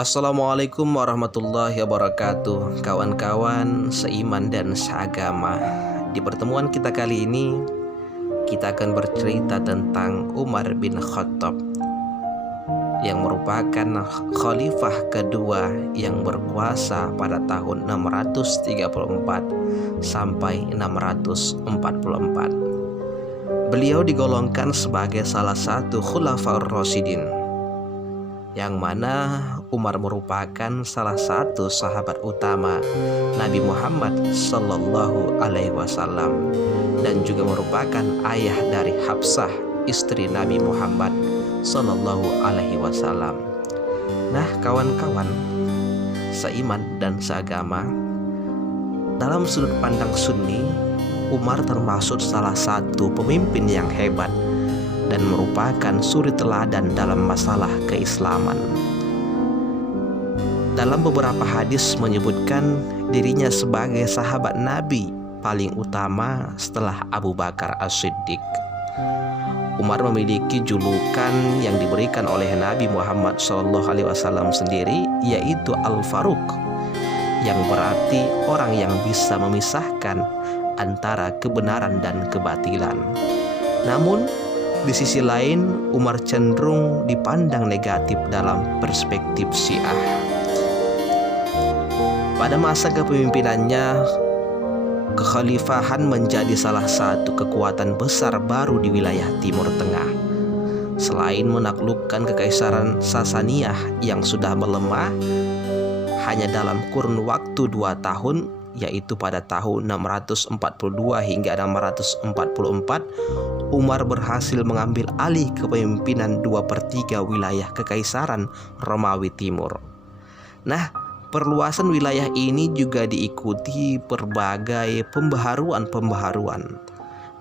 Assalamualaikum warahmatullahi wabarakatuh. Kawan-kawan seiman dan seagama, di pertemuan kita kali ini kita akan bercerita tentang Umar bin Khattab yang merupakan khalifah kedua yang berkuasa pada tahun 634 sampai 644. Beliau digolongkan sebagai salah satu Khulafaur Rasyidin, yang mana Umar merupakan salah satu sahabat utama Nabi Muhammad Sallallahu Alaihi Wasallam dan juga merupakan ayah dari Hafsah, istri Nabi Muhammad Sallallahu Alaihi Wasallam. Nah, kawan-kawan seiman dan seagama, dalam sudut pandang Sunni, Umar termasuk salah satu pemimpin yang hebat dan merupakan suri teladan dalam masalah keislaman. Dalam beberapa hadis menyebutkan dirinya sebagai sahabat Nabi paling utama setelah Abu Bakar As-Siddiq. Umar memiliki julukan yang diberikan oleh Nabi Muhammad SAW sendiri, yaitu Al-Faruq, yang berarti orang yang bisa memisahkan antara kebenaran dan kebatilan. Namun di sisi lain, Umar cenderung dipandang negatif dalam perspektif Syiah. Pada masa kepemimpinannya, kekhalifahan menjadi salah satu kekuatan besar baru di wilayah Timur Tengah. Selain menaklukkan kekaisaran Sasaniyah yang sudah melemah hanya dalam kurun waktu 2 tahun, yaitu pada tahun 642 hingga 644, Umar berhasil mengambil alih kepemimpinan 2/3 wilayah kekaisaran Romawi Timur. Nah, perluasan wilayah ini juga diikuti berbagai pembaharuan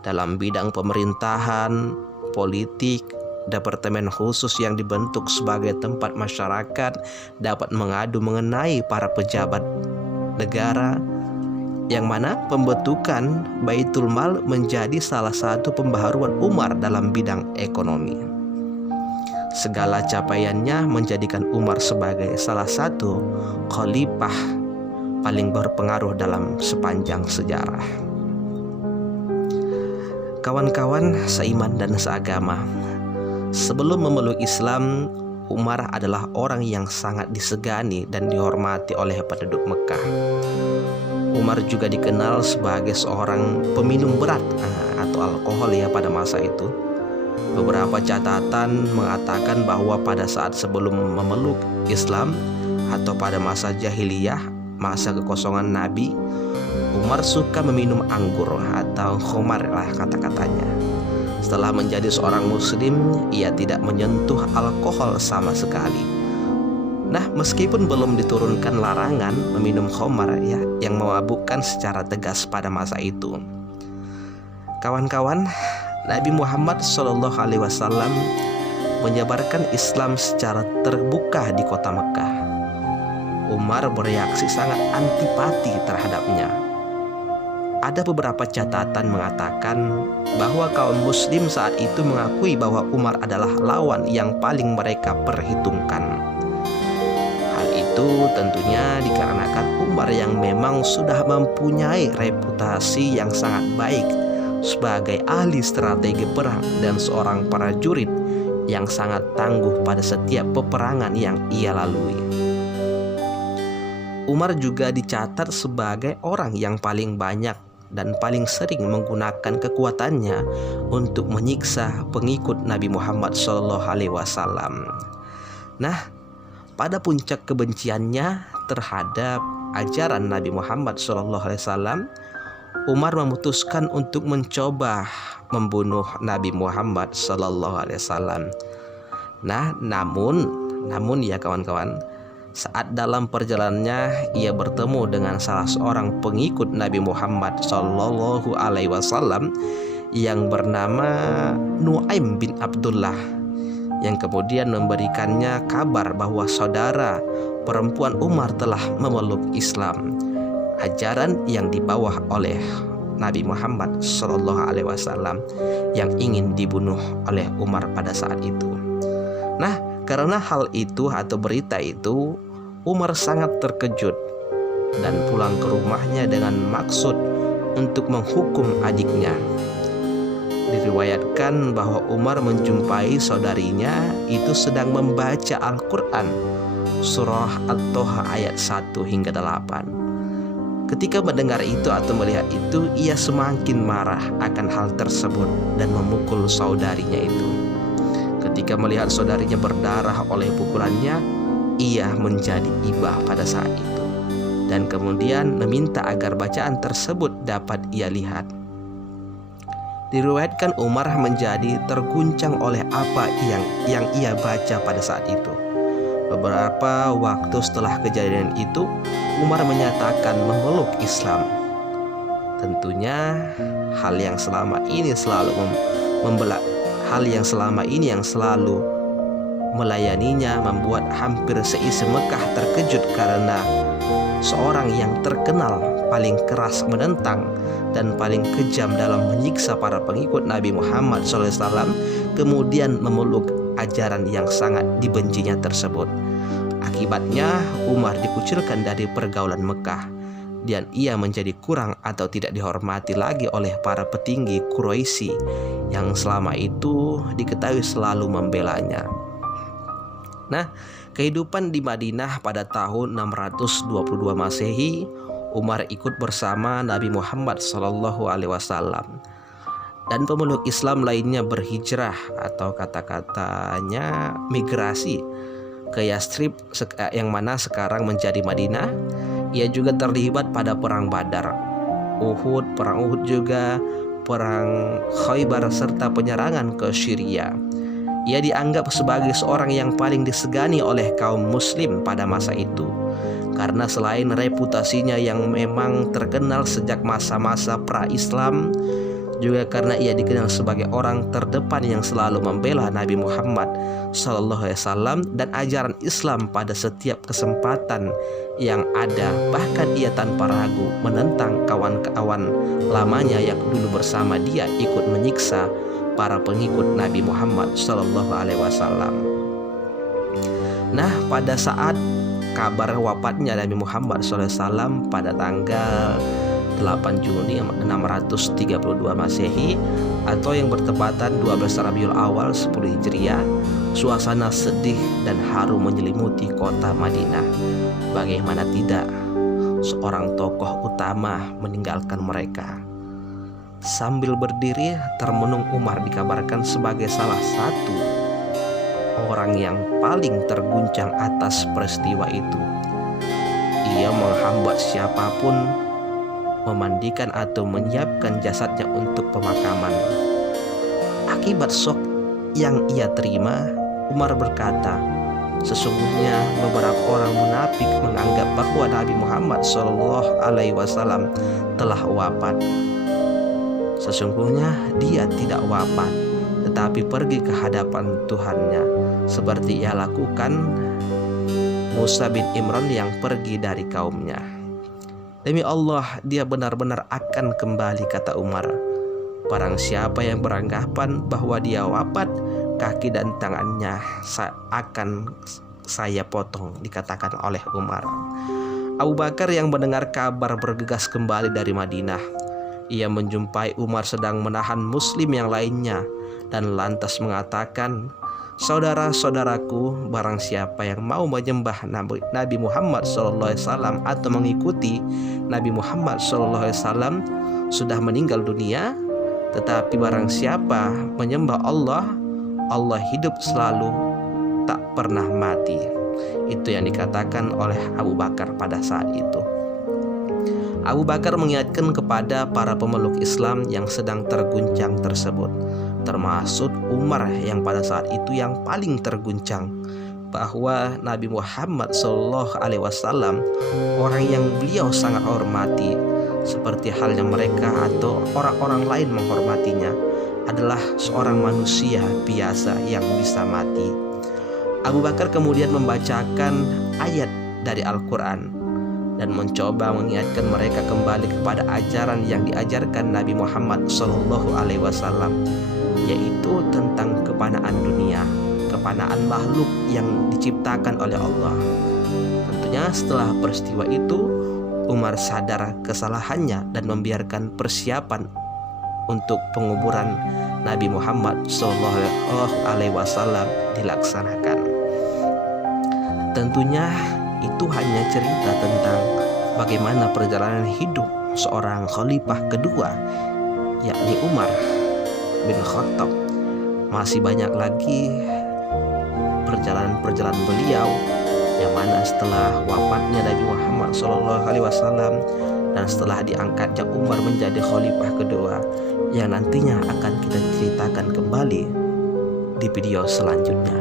dalam bidang pemerintahan, politik. Departemen khusus yang dibentuk sebagai tempat masyarakat dapat mengadu mengenai para pejabat negara, yang mana pembentukan Baitul Mal menjadi salah satu pembaharuan Umar dalam bidang ekonomi. Segala capaiannya menjadikan Umar sebagai salah satu khalifah paling berpengaruh dalam sepanjang sejarah. Kawan-kawan seiman dan seagama, sebelum memeluk Islam, Umar adalah orang yang sangat disegani dan dihormati oleh penduduk Mekah. Umar juga dikenal sebagai seorang peminum berat atau alkohol pada masa itu. Beberapa catatan mengatakan bahwa pada saat sebelum memeluk Islam atau pada masa jahiliyah, masa kekosongan Nabi, Umar suka meminum anggur atau khomar kata-katanya. Setelah menjadi seorang muslim, ia tidak menyentuh alkohol sama sekali. Nah, meskipun belum diturunkan larangan meminum khamar yang memabukkan secara tegas pada masa itu. Kawan-kawan, Nabi Muhammad SAW menyebarkan Islam secara terbuka di kota Mekah. Umar bereaksi sangat antipati terhadapnya. Ada beberapa catatan mengatakan bahwa kaum muslim saat itu mengakui bahwa Umar adalah lawan yang paling mereka perhitungkan. Hal itu tentunya dikarenakan Umar yang memang sudah mempunyai reputasi yang sangat baik sebagai ahli strategi perang dan seorang prajurit yang sangat tangguh pada setiap peperangan yang ia lalui. Umar juga dicatat sebagai orang yang paling banyak dan paling sering menggunakan kekuatannya untuk menyiksa pengikut Nabi Muhammad SAW. Nah, pada puncak kebenciannya terhadap ajaran Nabi Muhammad SAW, Umar memutuskan untuk mencoba membunuh Nabi Muhammad SAW. Nah, namun ya kawan-kawan, saat dalam perjalanannya ia bertemu dengan salah seorang pengikut Nabi Muhammad Sallallahu Alaihi Wasallam yang bernama Nuaim bin Abdullah, yang kemudian memberikannya kabar bahwa saudara perempuan Umar telah memeluk Islam, ajaran yang dibawa oleh Nabi Muhammad Sallallahu Alaihi Wasallam yang ingin dibunuh oleh Umar pada saat itu. Nah, karena hal itu atau berita itu, Umar sangat terkejut dan pulang ke rumahnya dengan maksud untuk menghukum adiknya. Diriwayatkan bahwa Umar menjumpai saudarinya itu sedang membaca Al-Quran, surah At-Toha ayat 1 hingga 8. Ketika mendengar itu atau melihat itu, ia semakin marah akan hal tersebut dan memukul saudarinya itu. Ketika melihat saudarinya berdarah oleh pukulannya, ia menjadi iba pada saat itu dan kemudian meminta agar bacaan tersebut dapat ia lihat. Diriwayatkan Umar menjadi terguncang oleh apa yang ia baca pada saat itu. Beberapa waktu setelah kejadian itu, Umar menyatakan memeluk Islam. Tentunya hal yang selama ini yang selalu melayaninya membuat hampir seisi Mekah terkejut karena seorang yang terkenal paling keras menentang dan paling kejam dalam menyiksa para pengikut Nabi Muhammad SAW kemudian memeluk ajaran yang sangat dibencinya tersebut. Akibatnya Umar dikucilkan dari pergaulan Mekah dan ia menjadi kurang atau tidak dihormati lagi oleh para petinggi Quraisy yang selama itu diketahui selalu membelanya. Nah, kehidupan di Madinah pada tahun 622 Masehi, Umar ikut bersama Nabi Muhammad SAW dan pemeluk Islam lainnya berhijrah atau kata-katanya migrasi ke Yastrib yang mana sekarang menjadi Madinah. Ia juga terlibat pada perang Badar, perang Uhud juga, perang Khaybar serta penyerangan ke Syria. Ia dianggap sebagai seorang yang paling disegani oleh kaum muslim pada masa itu, karena selain reputasinya yang memang terkenal sejak masa-masa pra-Islam, juga karena ia dikenal sebagai orang terdepan yang selalu membela Nabi Muhammad SAW dan ajaran Islam pada setiap kesempatan yang ada. Bahkan ia tanpa ragu menentang kawan-kawan lamanya yang dulu bersama dia ikut menyiksa para pengikut Nabi Muhammad SAW. Nah, pada saat kabar wafatnya Nabi Muhammad SAW pada tanggal 8 Juni 632 Masehi atau yang bertepatan 12 Rabiul Awal 10 Hijriah, suasana sedih dan haru menyelimuti kota Madinah. Bagaimana tidak, seorang tokoh utama meninggalkan mereka. Sambil berdiri termenung, Umar dikabarkan sebagai salah satu orang yang paling terguncang atas peristiwa itu. Ia menghambat siapapun memandikan atau menyiapkan jasadnya untuk pemakaman. Akibat shock yang ia terima, Umar berkata, sesungguhnya beberapa orang munafik menganggap bahwa Nabi Muhammad SAW telah wafat. Sesungguhnya dia tidak wafat, tetapi pergi ke hadapan Tuhannya, seperti ia lakukan Musa bin Imran yang pergi dari kaumnya. Demi Allah, dia benar-benar akan kembali, kata Umar. Barang siapa yang beranggapan bahwa dia wafat, kaki dan tangannya akan saya potong, dikatakan oleh Umar. Abu Bakar yang mendengar kabar bergegas kembali dari Madinah. Ia menjumpai Umar sedang menahan muslim yang lainnya dan lantas mengatakan, saudara-saudaraku, barang siapa yang mau menyembah Nabi Muhammad SAW atau mengikuti Nabi Muhammad SAW sudah meninggal dunia, tetapi barang siapa menyembah Allah, Allah hidup selalu, tak pernah mati. Itu yang dikatakan oleh Abu Bakar pada saat itu. Abu Bakar mengingatkan kepada para pemeluk Islam yang sedang terguncang tersebut, termasuk Umar yang pada saat itu yang paling terguncang, bahwa Nabi Muhammad SAW orang yang beliau sangat hormati, seperti halnya mereka atau orang-orang lain menghormatinya, adalah seorang manusia biasa yang bisa mati. Abu Bakar kemudian membacakan ayat dari Al-Quran dan mencoba mengingatkan mereka kembali kepada ajaran yang diajarkan Nabi Muhammad SAW, yaitu tentang kefanaan dunia, kefanaan makhluk yang diciptakan oleh Allah. Tentu Tentunya setelah peristiwa itu Umar sadar kesalahannya dan membiarkan persiapan untuk penguburan Nabi Muhammad SAW dilaksanakan. Tentunya itu hanya cerita tentang bagaimana perjalanan hidup seorang khalifah kedua, yakni Umar bin Khattab. Masih banyak lagi perjalanan beliau yang mana setelah wafatnya Nabi Muhammad SAW dan setelah diangkatnya Umar menjadi khalifah kedua, yang nantinya akan kita ceritakan kembali di video selanjutnya.